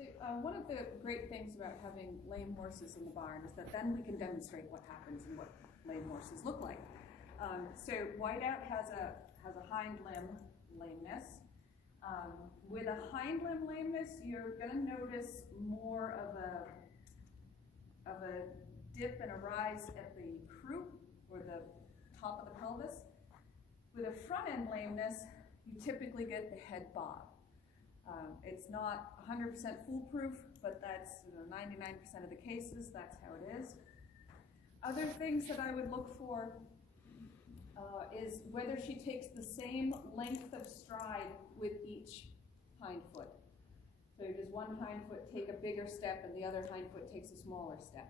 So, one of the great things about having lame horses in the barn is that then we can demonstrate what happens and what lame horses look like. So whiteout has a hind limb lameness. With a hind limb lameness, you're going to notice more of a dip and a rise at the croup or the top of the pelvis. With a front end lameness, you typically get the head bob. It's not 100% foolproof, but that's 99% of the cases, that's how it is. Other things that I would look for is whether she takes the same length of stride with each hind foot. So does one hind foot take a bigger step and the other hind foot takes a smaller step?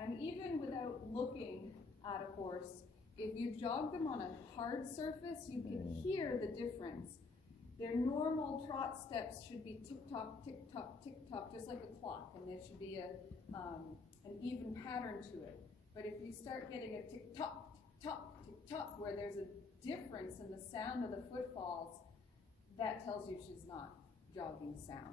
And even without looking at a horse, if you jog them on a hard surface, you can hear the difference. Their normal trot steps should be tick-tock, tick-tock, tick-tock, just like a clock, and there should be an even pattern to it. But if you start getting a tick-tock, tick-tock, tick-tock, where there's a difference in the sound of the footfalls, that tells you she's not jogging sound.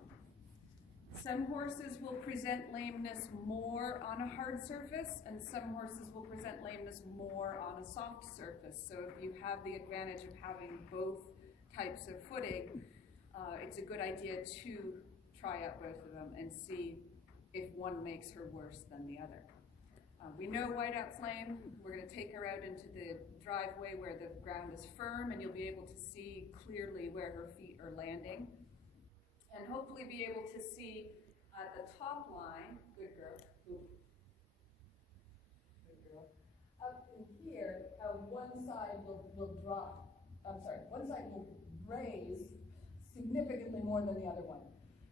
Some horses will present lameness more on a hard surface, and some horses will present lameness more on a soft surface. So if you have the advantage of having both types of footing, it's a good idea to try out both of them and see if one makes her worse than the other. We know whiteout's lame. We're going to take her out into the driveway where the ground is firm, and you'll be able to see clearly where her feet are landing. And hopefully be able to see at the top line, good girl, up in here, how one side will drop, one side will raise significantly more than the other one,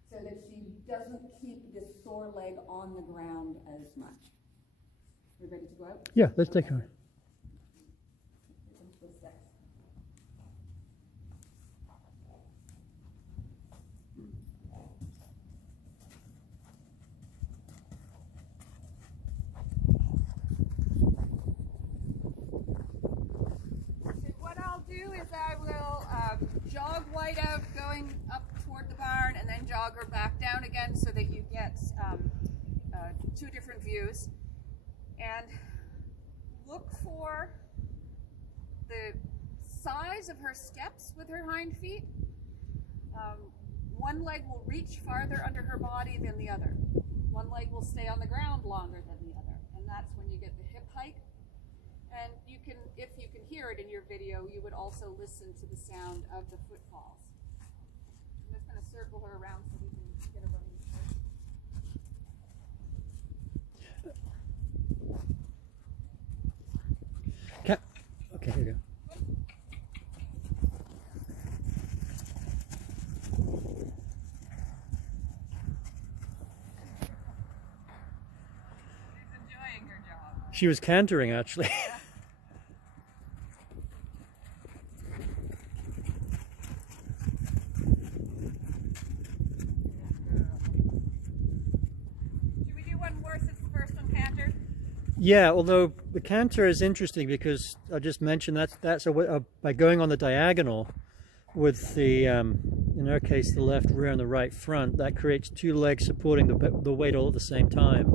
so that she doesn't keep this sore leg on the ground as much. We ready to go out? Yeah, let's take her. I will jog whiteout going up toward the barn and then jog her back down again so that you get two different views. And look for the size of her steps with her hind feet. One leg will reach farther under her body than the other. One leg will stay on the ground longer than the other. And that's when you get the hip hike. And you can, if you can hear it in your video, you would also listen to the sound of the footfalls. I'm just going to circle her around so we can get a running start. Okay, here you go. She's enjoying her job. She was cantering, actually. Yeah, although the canter is interesting because I just mentioned that's by going on the diagonal with the, in our case, the left rear and the right front, that creates two legs supporting the weight all at the same time.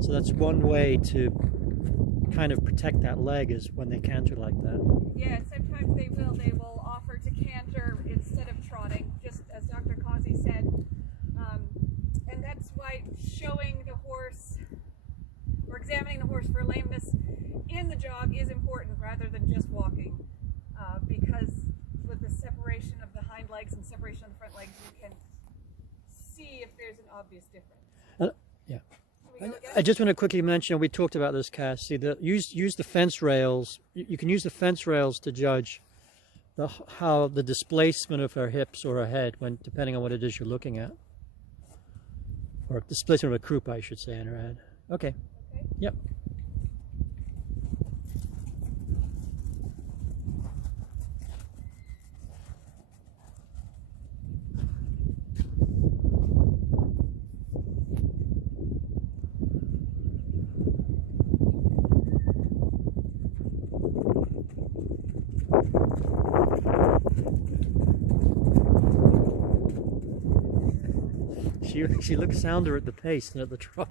So that's one way to kind of protect that leg is when they canter like that. Yeah, sometimes they will offer to canter instead of trotting, just as Dr. Causey said. And that's why showing the horse or examining the horse for lameness in the jog is important rather than just walking, because with the separation of the hind legs and separation of the front legs, you can see if there's an obvious difference. Yeah. I just want to quickly mention, we talked about this, Cass, see, use the fence rails. You can use the fence rails to judge how the displacement of her hips or her head, depending on what it is you're looking at. Or displacement of a croup, I should say, in her head. Okay. Yep. She looks sounder at the pace than at the trot.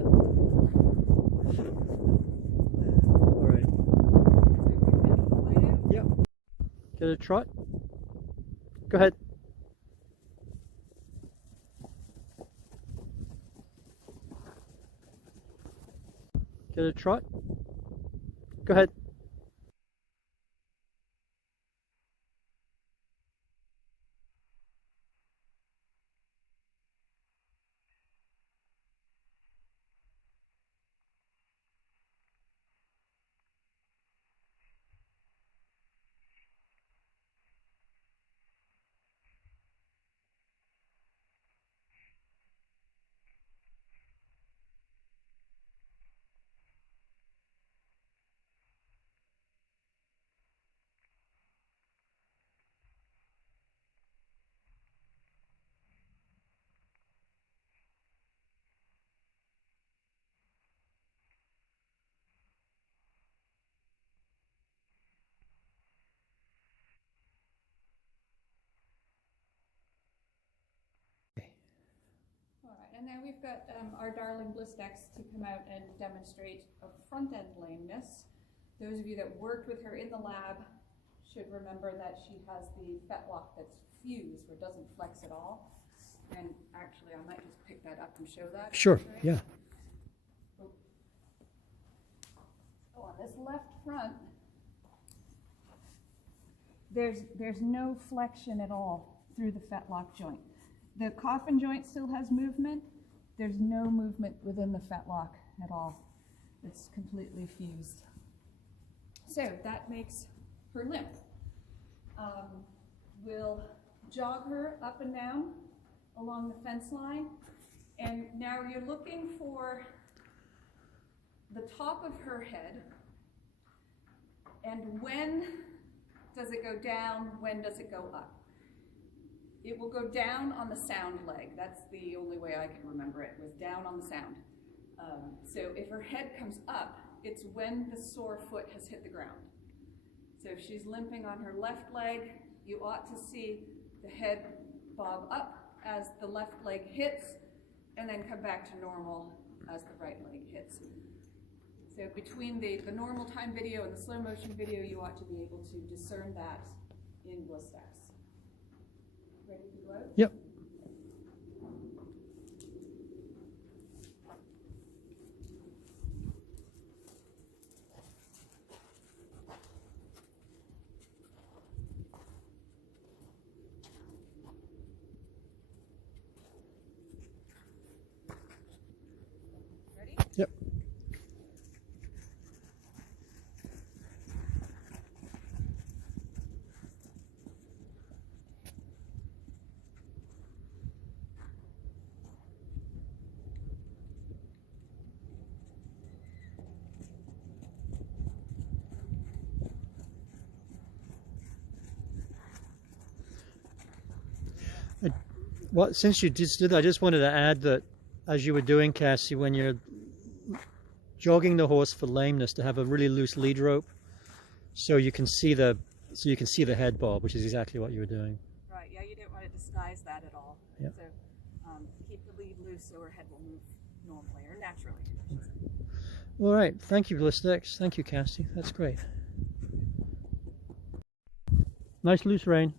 All right. Yep. Get a trot. Go ahead. Get a trot. Go ahead. And now we've got our darling Blistex to come out and demonstrate a front end lameness. Those of you that worked with her in the lab should remember that she has the fetlock that's fused or doesn't flex at all. And actually, I might just pick that up and show that. Sure, right? yeah. Oh, on this left front, there's no flexion at all through the fetlock joint. The coffin joint still has movement. There's no movement within the fetlock at all. It's completely fused. So that makes her limp. We'll jog her up and down along the fence line. And now you're looking for the top of her head. And when does it go down? When does it go up? It will go down on the sound leg. That's the only way I can remember it, was down on the sound. So if her head comes up, it's when the sore foot has hit the ground. So if she's limping on her left leg, you ought to see the head bob up as the left leg hits, and then come back to normal as the right leg hits. So between the normal time video and the slow motion video, you ought to be able to discern that in Blistex. Ready to go out? Yep. Ready? Yep. Well, since you just did that, I just wanted to add that as you were doing, Cassie, when you're jogging the horse for lameness, to have a really loose lead rope, so you can see the head bob, which is exactly what you were doing. Right. Yeah, you don't want to disguise that at all. Yep. So keep the lead loose so her head will move normally or naturally. All right. Thank you, Blistex. Thank you, Cassie. That's great. Nice loose rein.